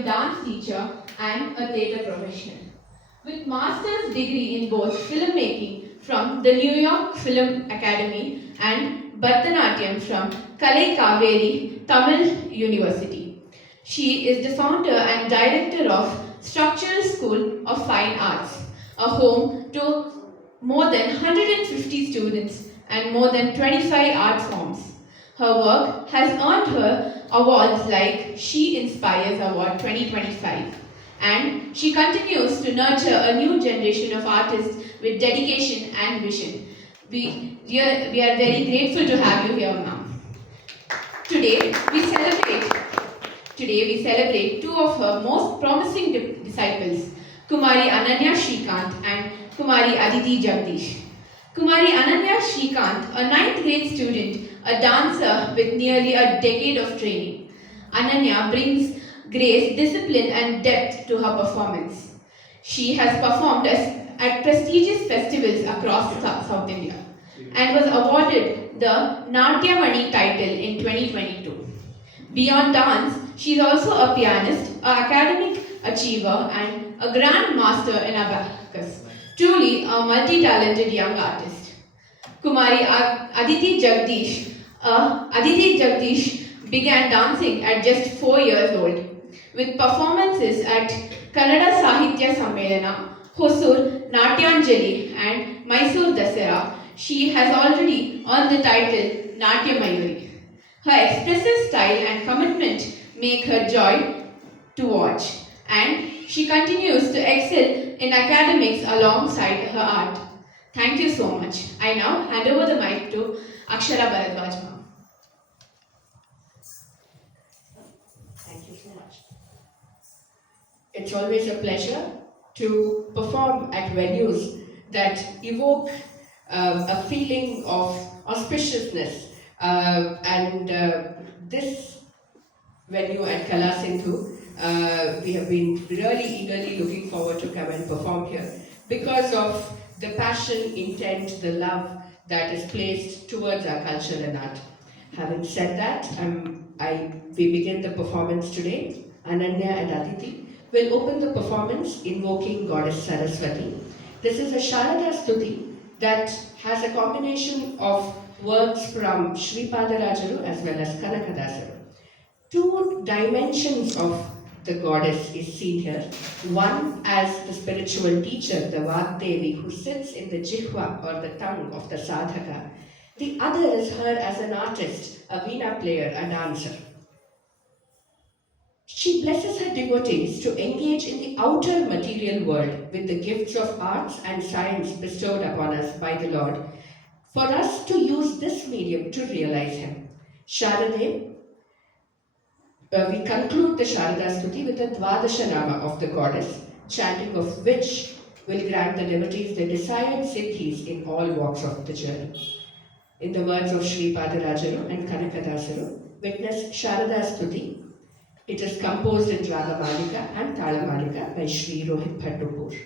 Bharatanatyam dance teacher and a theatre professional. With master's degree in both filmmaking from the New York Film Academy and Bharatanatyam from Kalai Kaveri Tamil University. She is the founder and director of Structural School of Fine Arts, a home to more than 150 students and more than 25 art forms. Her work has earned her awards like She Inspires Award 2025, and she continues to nurture a new generation of artists with dedication and vision. We are very grateful to have you here, ma'am. Today we celebrate Today we celebrate two of her most promising disciples, Kumari Ananya Shrikant and Kumari Aditi Jagdish. Kumari Ananya Shrikant, a 9th grade student, a dancer with nearly a decade of training. Ananya brings grace, discipline and depth to her performance. She has performed at prestigious festivals across South India and was awarded the Natyamani title in 2022. Beyond dance, she is also a pianist, an academic achiever, and a grand master in abacus. Truly a multi-talented young artist. Kumari Aditi Jagdish began dancing at just 4 years old, with performances at Kannada Sahitya Sammelana, Hosur, Natyanjali, and Mysore Dasara. She has already earned the title Natya Mayuri. Her expressive style and commitment make her joy to watch, and she continues to excel in academics alongside her art. Thank you so much. I now hand over the mic to Akshara Bharadwaj ma'am. Thank you so much. It's always a pleasure to perform at venues that evoke a feeling of auspiciousness. This venue at Kala Sindhu, we have been really eagerly looking forward to come and perform here because of the passion, intent, the love that is placed towards our culture and art. Having said that, we begin the performance today. Ananya and Aditi will open the performance invoking Goddess Saraswati. This is a Sharada Stuti that has a combination of works from Sri Padarajaru as well as Kanakadasaru. Two dimensions of the goddess is seen here. One as the spiritual teacher, the Vagdevi, who sits in the jihva or the tongue of the sadhaka. The other is her as an artist, a veena player, a dancer. She blesses her devotees to engage in the outer material world with the gifts of arts and science bestowed upon us by the Lord, for us to use this medium to realize Him. Sharade, we conclude the Sharada Stuti with the Dvadasha Nama of the goddess, chanting of which will grant the devotees the desired siddhis in all walks of the journey. In the words of Sri Padarajaru and Kanakadasaru, witness Sharada Stuti. It is composed in Raga Malika and Tala Malika by Sri Rohit Bhattupur.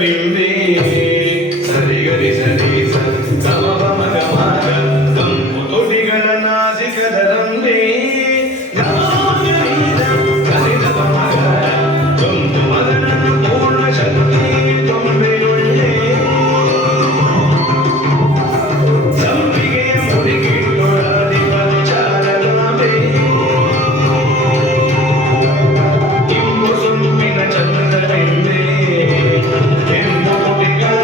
ನಿಂಬೆ ಸರಿಗರಿ ಸರಿ ಗಮ ಗಮ ಗಮ ಗಂಪು ತುಟಿಗಳ ನಾಸಿಕದ ರಂಬೆ ಕಲಿತ ಮಗ ಗಂಪು ಮಗನ ಪೂರ್ಣ ಶಕ್ತಿ ತೊಂಬೆಯುಳ್ಳೆ ಸಂಪಿಗೆಯ ಮುಡಿಗಿಟ್ಟೊಳದಿ ಪರಿಚಾರಲಾಮೆ ಇಂಬು ಸುಂಬಿನ ಚಂದ್ರನೆಂಬೆ ಕೆಂಪು ತುಟಿಗಳ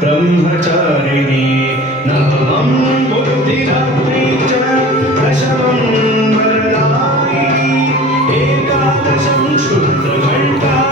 ब्रह्मचारिणी नवमं बुद्धिरात्रि च दशमं वरदायिनी एकादशं शुद्धघण्टा